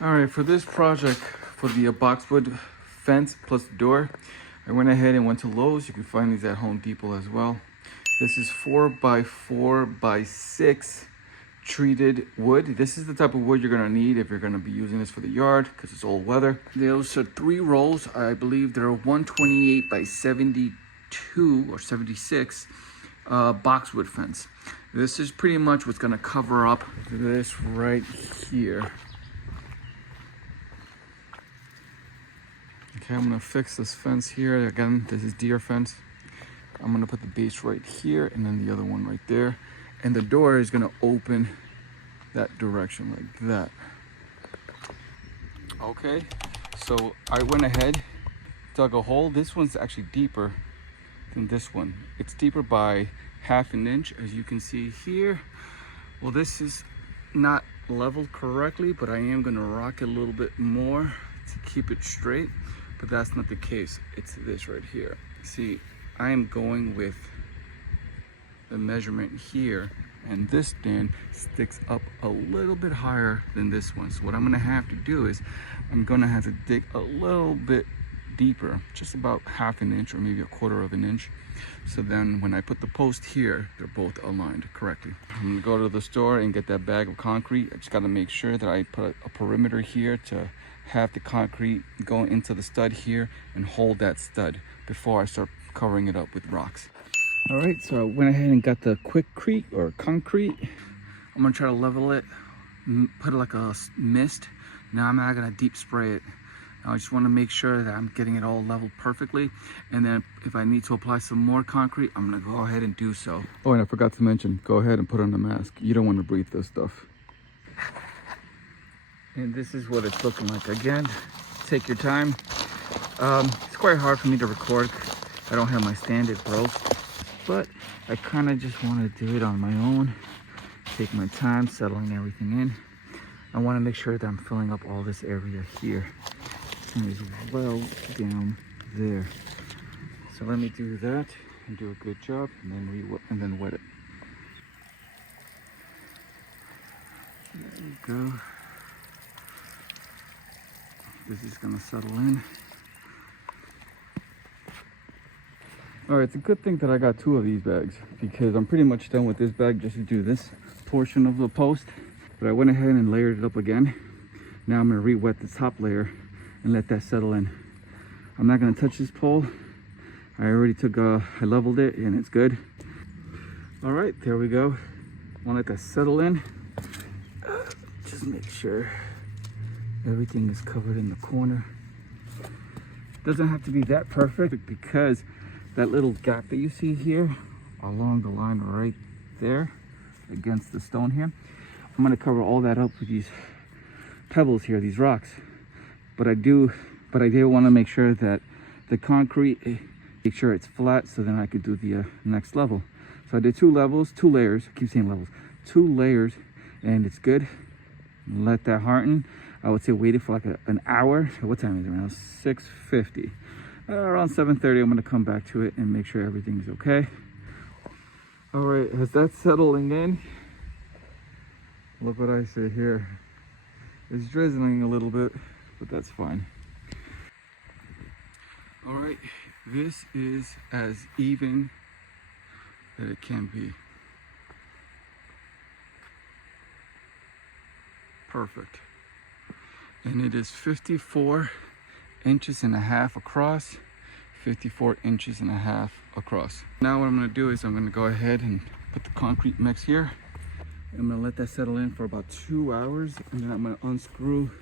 All right, for this project, for the Boxwood fence plus the door, I went ahead and went to Lowe's. You can find these at Home Depot as well. This is 4x4x6 treated wood. This is the type of wood you're gonna need if you're gonna be using this for the yard because it's all weather. Those are 3 rolls. I believe they're 128 by 72 or 76 boxwood fence. This is pretty much what's gonna cover up this right here. Okay, I'm gonna fix this fence here. Again, this is deer fence. I'm gonna put the base right here and then the other one right there. And the door is gonna open that direction like that. Okay, so I went ahead, dug a hole. This one's actually deeper than this one. It's deeper by 1/2 inch, as you can see here. Well, this is not leveled correctly, but I am gonna rock it a little bit more to keep it straight. But that's not the case. It's this right here. See, I am going with the measurement here, and this stand sticks up a little bit higher than this one. So what I'm gonna have to do is I'm gonna have to dig a little bit deeper, just about 1/2 inch or maybe 1/4 inch. So then when I put the post here, they're both aligned correctly. I'm gonna go to the store and get that bag of concrete. I just gotta make sure that I put a perimeter here to have the concrete go into the stud here and hold that stud before I start covering it up with rocks. All right, so I went ahead and got the quickcrete or concrete. I'm gonna try to level it, put it like a mist. Now I'm not gonna deep spray it. I just wanna make sure that I'm getting it all leveled perfectly. And then if I need to apply some more concrete, I'm gonna go ahead and do so. Oh, and I forgot to mention, go ahead and put on a mask. You don't wanna breathe this stuff. And this is what it's looking like. Again, take your time. It's quite hard for me to record. I don't have my stand, it broke. But I kind of just want to do it on my own. Take my time settling everything in. I want to make sure that I'm filling up all this area here and as well down there. So let me do that and do a good job, and then wet it. There we go. This is gonna settle in. All right, it's a good thing that I got 2 of these bags because I'm pretty much done with this bag just to do this portion of the post. But I went ahead and layered it up again. Now I'm gonna re-wet the top layer and let that settle in. I'm not gonna touch this pole. I already I leveled it and it's good. All right, there we go. I wanna let that settle in. Just make sure everything is covered in the corner. Doesn't have to be that perfect because that little gap that you see here along the line right there against the stone here, I'm going to cover all that up with these pebbles here, these rocks. But I did want to make sure that the concrete, make sure it's flat so then I could do the next level. So I did 2 layers, I keep saying levels, 2 layers, and it's good. Let that harden. I would say waited for like an hour. What time is it? Around 6:50. Around 7:30, I'm gonna come back to it and make sure everything's okay. All right, as that's settling in, look what I see here. It's drizzling a little bit, but that's fine. All right, this is as even as it can be. Perfect. And it is 54 inches and a half across, 54 inches and a half across. Now what I'm gonna do is I'm gonna go ahead and put the concrete mix here. I'm gonna let that settle in for about 2 hours, and then I'm gonna unscrew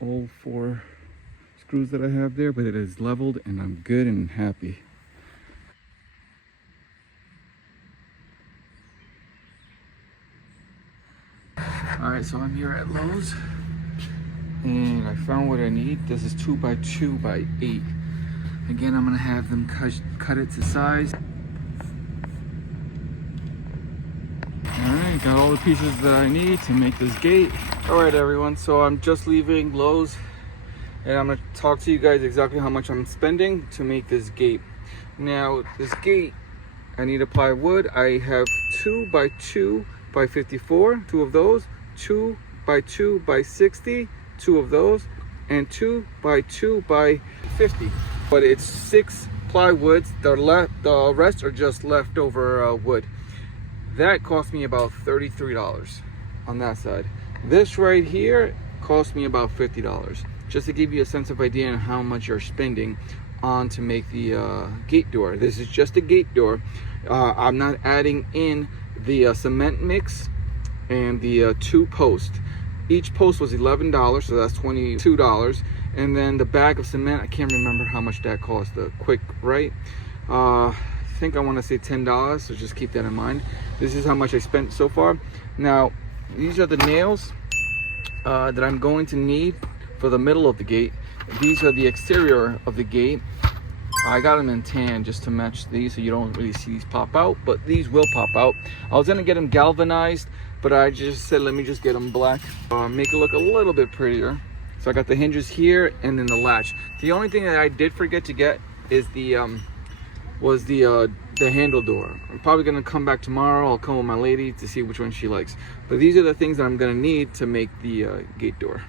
all 4 screws that I have there, but it is leveled and I'm good and happy. All right, so I'm here at Lowe's and I found what I need. This is 2x2x8. Again, I'm gonna have them cut it to size. All right, got all the pieces that I need to make this gate. All right, everyone, so I'm just leaving Lowe's and I'm gonna talk to you guys exactly how much I'm spending to make this gate. Now, this gate, I need to plywood. I have 2x2x54, 2 of those, 2 by 2 by 60, 2 of those, and 2 by 2 by 50. But it's 6 plywoods. The rest are just leftover wood. That cost me about $33 on that side. This right here cost me about $50, just to give you a sense of idea on how much you're spending on to make the gate door. This is just a gate door. I'm not adding in the cement mix and the 2 posts. Each post was $11, so that's $22. And then the bag of cement, I can't remember how much that cost. The quick, right? I think I want to say $10, so just keep that in mind. This is how much I spent so far. Now, these are the nails that I'm going to need for the middle of the gate. These are the exterior of the gate. I got them in tan just to match these, so you don't really see these pop out, but these will pop out. I was gonna get them galvanized, but I just said, let me just get them black, make it look a little bit prettier. So I got the hinges here and then the latch. The only thing that I did forget to get is the handle door. I'm probably gonna come back tomorrow. I'll come with my lady to see which one she likes. But these are the things that I'm gonna need to make the gate door.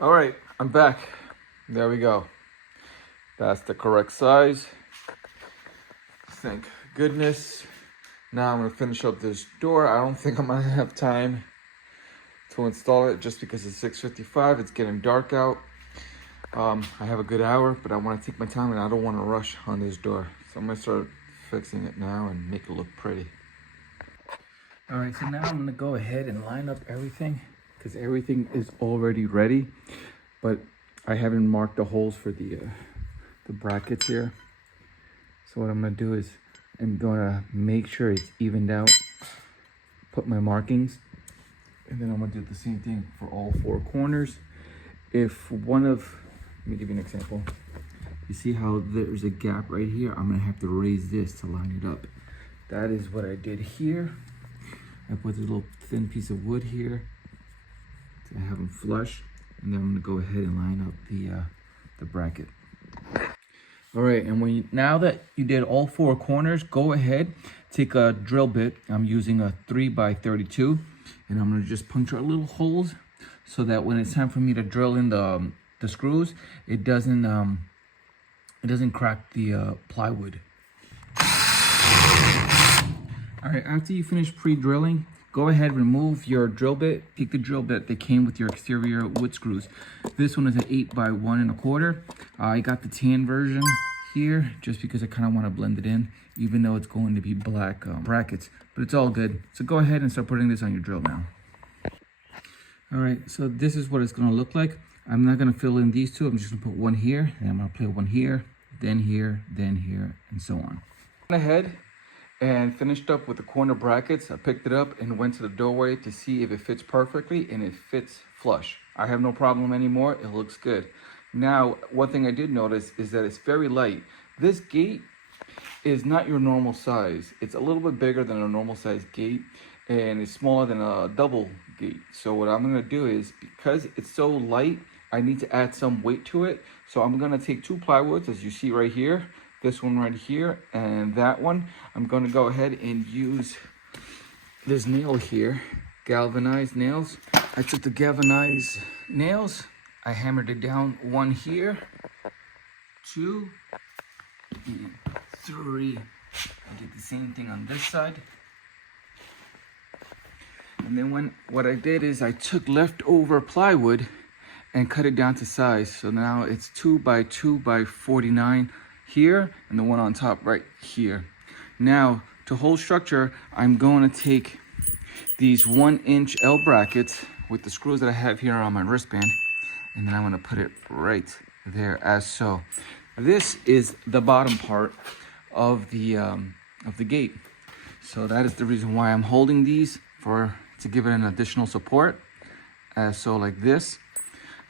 All right, I'm back. There we go. That's the correct size. Thank goodness. Now I'm gonna finish up this door. I don't think I'm gonna have time to install it just because it's 6:55. It's getting dark out. I have a good hour, but I want to take my time and I don't want to rush on this door. So I'm gonna start fixing it now and make it look pretty. All right, so now I'm gonna go ahead and line up everything because everything is already ready, but I haven't marked the holes for the brackets here. So what I'm gonna do is I'm gonna make sure it's evened out, put my markings, and then I'm gonna do the same thing for all 4 corners. If one of, let me give you an example. You see how there's a gap right here? I'm gonna have to raise this to line it up. That is what I did here. I put a little thin piece of wood here to have them flush, and then I'm gonna go ahead and line up the bracket. All right, and now that you did all 4 corners, go ahead, take a drill bit. I'm using a 3 by 32, and I'm gonna just puncture out little holes so that when it's time for me to drill in the screws, it doesn't crack the plywood. All right, after you finish pre-drilling, go ahead, remove your drill bit. Take the drill bit that came with your exterior wood screws. This one is an 8 by 1 1/4. I got the tan version here just because I kind of want to blend it in, even though it's going to be black brackets, but it's all good. So go ahead and start putting this on your drill now. All right, so this is what it's going to look like. I'm not going to fill in these 2. I'm just going to put one here, and I'm going to play one here, then here, then here, and so on. Went ahead and finished up with the corner brackets. I picked it up and went to the doorway to see if it fits perfectly, and it fits flush. I have no problem anymore. It looks good. Now, one thing I did notice is that it's very light. This gate is not your normal size. It's a little bit bigger than a normal size gate, and it's smaller than a double gate. So what I'm gonna do is, because it's so light, I need to add some weight to it. So I'm gonna take 2 plywoods, as you see right here, this one right here, and that one. I'm gonna go ahead and use this nail here, galvanized nails. I took the galvanized nails, I hammered it down 1 here, 2, and 3. I did the same thing on this side. And then what I did is I took leftover plywood and cut it down to size. So now it's 2 by 2 by 49 here, and the one on top right here. Now, to hold structure, I'm going to take these 1-inch L brackets with the screws that I have here on my wristband, and then I'm going to put it right there as so. This is the bottom part of the gate. So that is the reason why I'm holding these, to give it an additional support. So like this,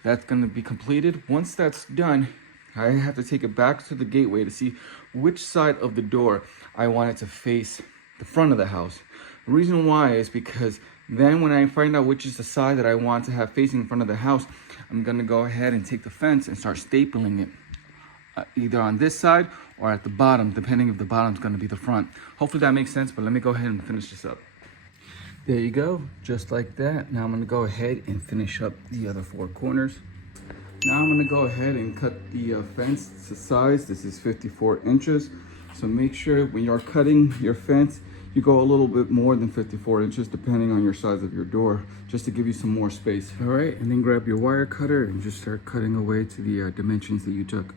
that's going to be completed. Once that's done, I have to take it back to the gateway to see which side of the door I want it to face the front of the house. The reason why is because then when I find out which is the side that I want to have facing in front of the house, I'm going to go ahead and take the fence and start stapling it. Either on this side or at the bottom, depending if the bottom's going to be the front. Hopefully that makes sense, but let me go ahead and finish this up. There you go, just like that. Now I'm gonna go ahead and finish up the other 4 corners. Now I'm gonna go ahead and cut the fence to size. This is 54 inches. So make sure when you're cutting your fence, you go a little bit more than 54 inches depending on your size of your door, just to give you some more space. All right, and then grab your wire cutter and just start cutting away to the dimensions that you took.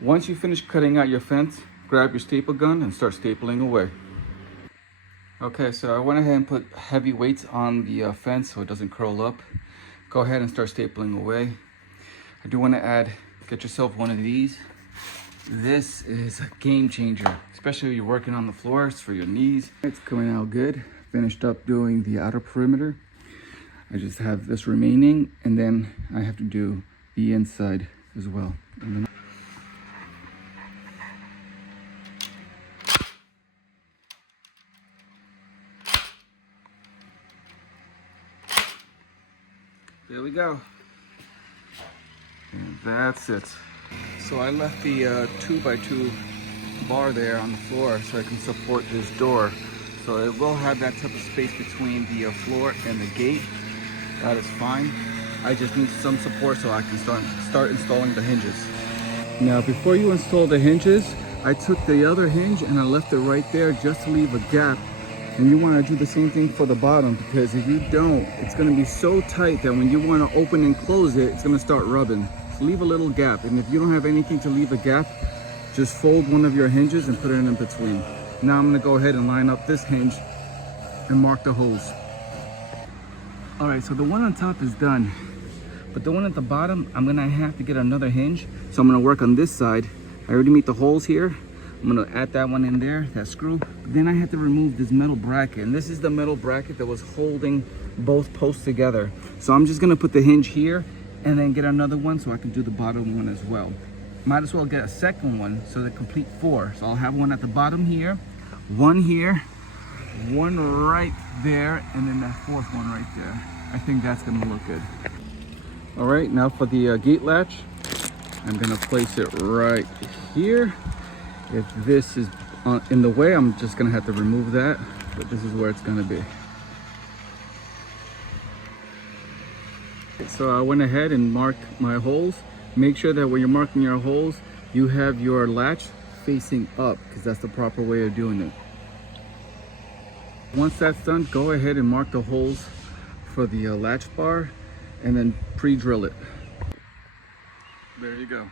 Once you finish cutting out your fence, grab your staple gun and start stapling away. Okay, so I went ahead and put heavy weights on the fence so it doesn't curl up. Go ahead and start stapling away. I do want to add, get yourself one of these. This is a game changer, especially if you're working on the floors for your knees. It's coming out good. Finished up doing the outer perimeter. I just have this remaining, and then I have to do the inside as well. And then there we go. And that's it. So I left the 2x2 bar there on the floor so I can support this door. So it will have that type of space between the floor and the gate. That is fine. I just need some support so I can start installing the hinges. Now before you install the hinges, I took the other hinge and I left it right there just to leave a gap. And you want to do the same thing for the bottom, because if you don't, it's going to be so tight that when you want to open and close it, it's going to start rubbing. So leave a little gap, and if you don't have anything to leave a gap, just fold one of your hinges and put it in between. Now I'm going to go ahead and line up this hinge and mark the holes. All right, so the one on top is done, but the one at the bottom, I'm going to have to get another hinge. So I'm going to work on this side. I already made the holes here. I'm gonna add that one in there, that screw. Then I had to remove this metal bracket, and this is the metal bracket that was holding both posts together. So I'm just gonna put the hinge here and then get another one so I can do the bottom one as well. Might as well get a second one so they complete 4. So I'll have one at the bottom here, one right there, and then that 4th one right there. I think that's gonna look good. All right, now for the gate latch, I'm gonna place it right here. If this is in the way, I'm just gonna have to remove that, but this is where it's gonna be. So I went ahead and marked my holes. Make sure that when you're marking your holes, you have your latch facing up, because that's the proper way of doing it. Once that's done, go ahead and mark the holes for the latch bar and then pre-drill it. There you go.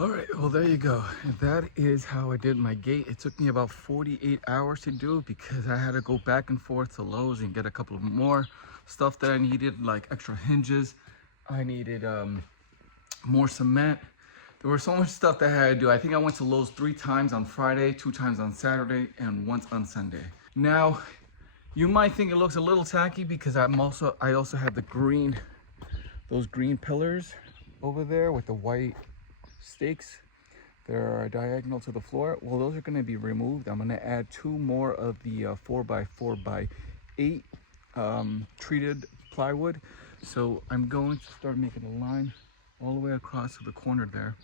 All right, well, there you go. That is how I did my gate. It took me about 48 hours to do because I had to go back and forth to Lowe's and get a couple of more stuff that I needed, like extra hinges. I needed more cement. There was so much stuff that I had to do. I think I went to Lowe's 3 times on Friday, 2 times on Saturday, and once on Sunday. Now, you might think it looks a little tacky because I also have those green pillars over there with the white stakes. They're diagonal to the floor. Well, those are going to be removed. I'm going to add 2 more of the 4x4x8 treated plywood. So I'm going to start making a line all the way across to the corner there,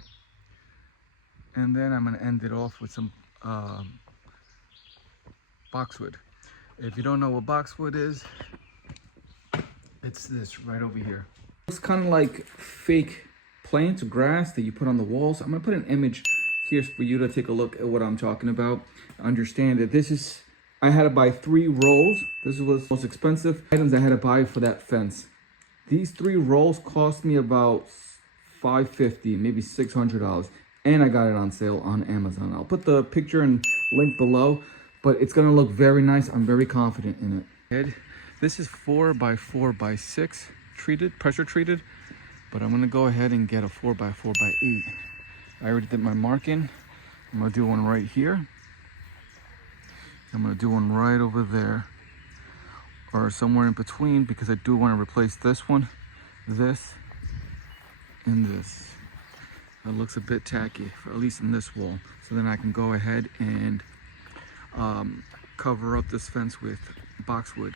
and then I'm going to end it off with some boxwood. If you don't know what boxwood is, it's this right over here. It's kind of like fake plants, grass that you put on the walls. I'm gonna put an image here for you to take a look at what I'm talking about. Understand that this is, I had to buy 3 rolls. This was the most expensive items I had to buy for that fence. These 3 rolls cost me about $550, maybe $600, and I got it on sale on Amazon. I'll put the picture and link below, but it's gonna look very nice. I'm very confident in it. This is 4x4x6 treated, pressure treated, but I'm gonna go ahead and get a 4x4x8. I already did my marking. I'm gonna do one right here. I'm gonna do one right over there, or somewhere in between, because I do want to replace this one, this, and this. It looks a bit tacky, at least in this wall. So then I can go ahead and cover up this fence with boxwood.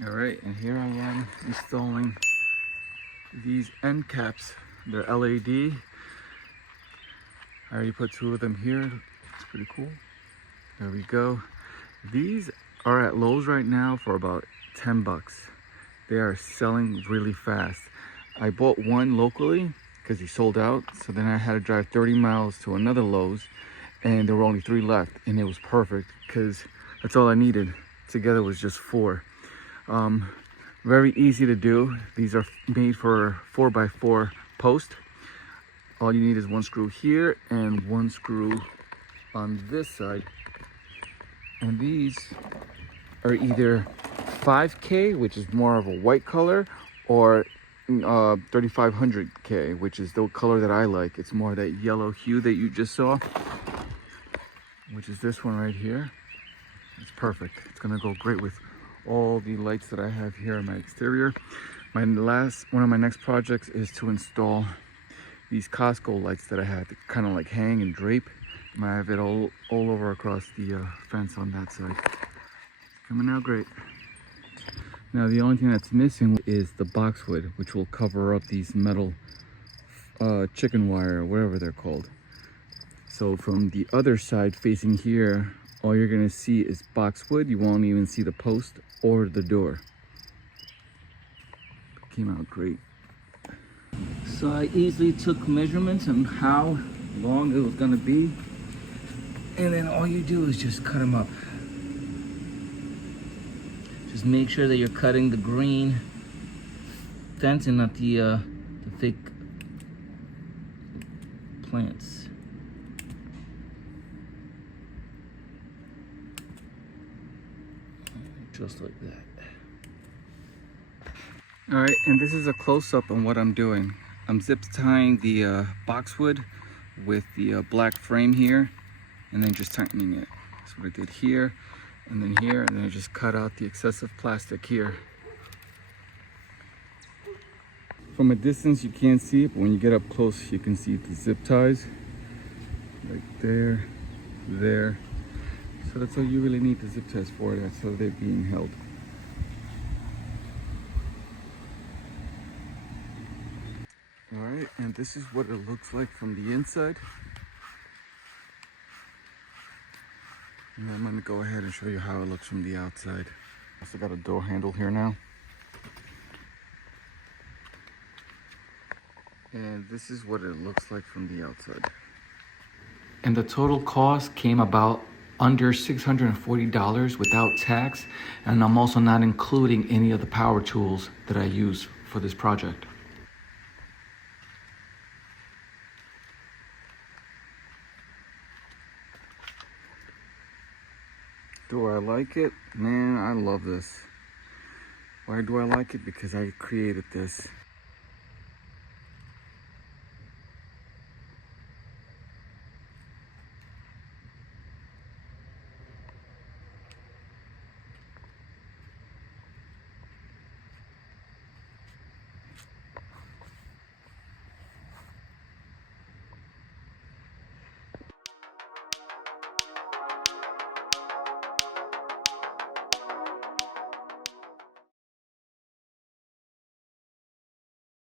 All right, and here I am installing these end caps. They're LED. I already put 2 of them here. It's pretty cool. There we go. These are at Lowe's right now for about 10 bucks. They are selling really fast. I bought one locally because he sold out. So then I had to drive 30 miles to another Lowe's, and there were only 3 left, and it was perfect because that's all I needed. Together was just 4. Very easy to do. These are made for 4x4 post. All you need is 1 screw here and 1 screw on this side. And these are either 5K, which is more of a white color, or 3500K, which is the color that I like. It's more that yellow hue that you just saw, which is this one right here. It's perfect. It's gonna go great with all the lights that I have here on my exterior. One of my next projects is to install these Costco lights that I have to kind of like hang and drape. I have it all over across the fence on that side. It's coming out great. Now the only thing that's missing is the boxwood, which will cover up these metal chicken wire or whatever they're called. So from the other side facing here, all you're gonna see is boxwood. You won't even see the post or the door. Came out great. So I easily took measurements on how long it was gonna be, and then all you do is just cut them up. Just make sure that you're cutting the green fence and not the thick plants. Just like that. All right, and this is a close-up on what I'm doing. I'm zip tying the boxwood with the black frame here, and then just tightening it. That's what I did here, and then I just cut out the excessive plastic here. From a distance you can't see it, but when you get up close you can see the zip ties. Right there, there. So that's all you really need the zip ties for. That's how they're being held. All right, and this is what it looks like from the inside. And I'm gonna go ahead and show you how it looks from the outside. Also got a door handle here now. And this is what it looks like from the outside. And the total cost came about under $640 without tax, and I'm also not including any of the power tools that I use for this project. Do I like it? Man, I love this. Why do I like it? Because I created this.